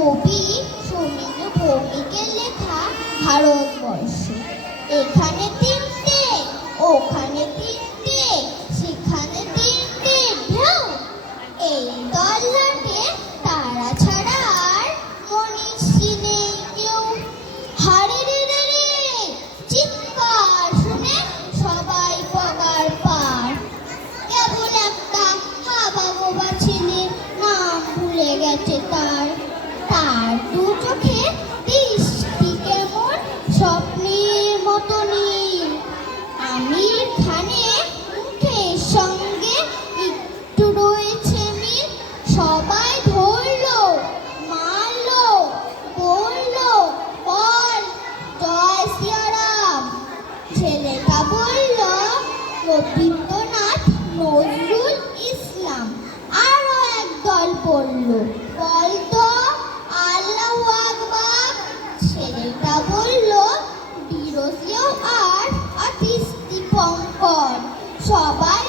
কবি সমীন্দ্র ভৌমিকের লেখা ভারতবর্ষ। এখানে তিনটে, ওখানে তিনটে, সেখানে তিনটে ঢেউ। এই তল্লাটে তারা ছাড়া আর মনীষী নেই কেউ। হারে রে রে রে, চিৎকার শুনে সবাই পগার পার। কেবল একটা হাবা গোবা ছেলে, নাম ভুলে গেছে তার। তার দু চোখে দৃষ্টি কেমন স্বপ্নের মতো নীল। আমির খানের মুখের সঙ্গে একটু রয়েছে মিল। সবাই ধরলো, মারলো, বললো বল জয় সিয়ারাম। ছেলেটা বলল রবীন্দ্রনাথ, নজরুল ইসলাম। আরো একদল পড়ল, বলতো আল্লাহু আকবার। ছেলেটা বলল ডিরোজিও আর অতীশ দীপঙ্কর। সবাই